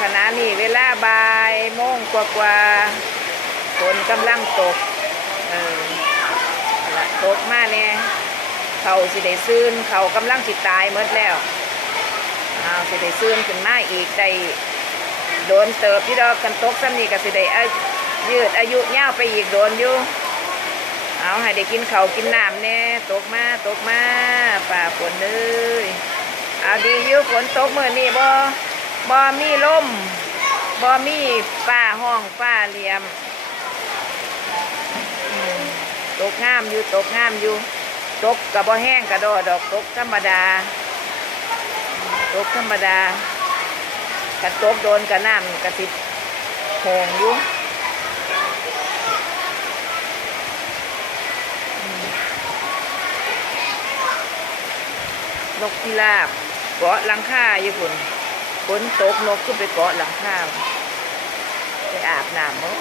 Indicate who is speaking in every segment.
Speaker 1: ขณะนี้เวลาบ่ายโมงกว่ากว่าๆฝนกำลังตกเออล่ะตกมาเนี่ยเขาสิได้ซื่นเขากำลังสิตายหมดแล้วเอาสิได้ซื่นขึ้นมาอีกได้โดนเติบที่ดอกกันตกซ้ำนี่ก็สิได้อยืดอายุยาวไปอีกโดนอยู่เอาให้ได้กินเขากินน้ำแน่ตกมาตกมาป่าฝนเลยเอาดีอยู่ฝนตกเมื่อนี้บ่ บ่มีลมบ่มีฟ้าห้องฟ้าเหลี่ยม ตกงามอยู่ตกงามอยู่ ตกกับบ่แห้งกระโดดดอกตกธรรมดา ตกธรรมดากระตกโดนกระน้ำกระติดโหงอยู่นกพิราบเกาะลังคาอยู่พุ่น ฝนตกนกขึ้นไปเกาะหลังคาไปอาบน้ำมั้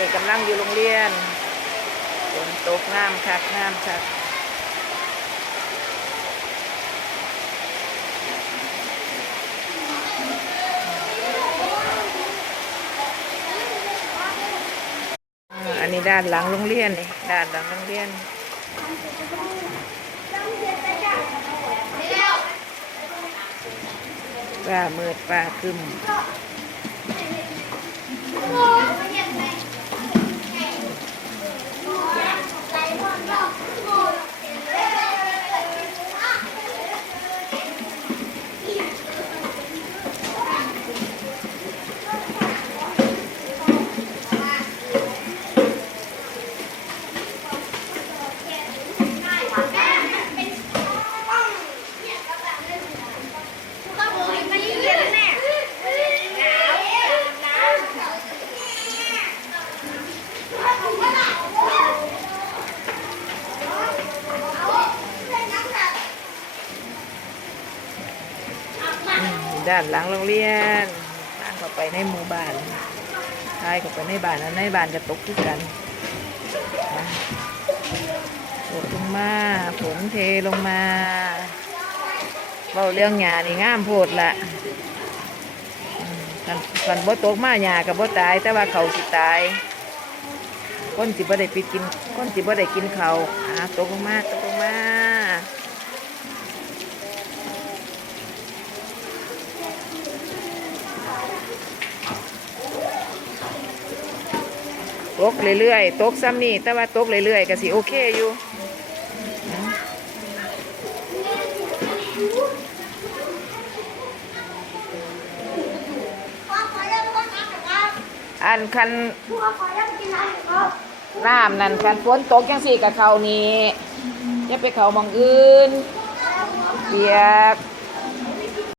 Speaker 1: นี้กำลังอยู่โรงเรียนฝนตกน้ำคักน้ำคักอ่าอันนี้ด้านหลังโรงเรียนนี่ด้านหลังโรงเรียนป้ามืดป้าคึม ด้านหลังโรงเรียนทางเข้าไปในหมู่บ้านทายเข้าไปในบ้านแล้วในบ้านจะตกคือกันตกลงมาฝนเทลงมาเบาเรื่องหยานี่งามโพดละกันกันบ่ตกมาหยากับบ่ตาย แต่ว่าเขาสิตายคนสิบ่ได้ไปกินคนสิบ่ได้กินเขาวอ่าตกลงมาตกลงมา ตกเรื่อยๆตกซ้ำนี่แต่ว่าตกเรื่อยๆก็สิโอเคอยู่อันคันน้ำนั่นคันฝนตกจังสี่กับเขานี่อย่าไปเขามองอื่นเปียก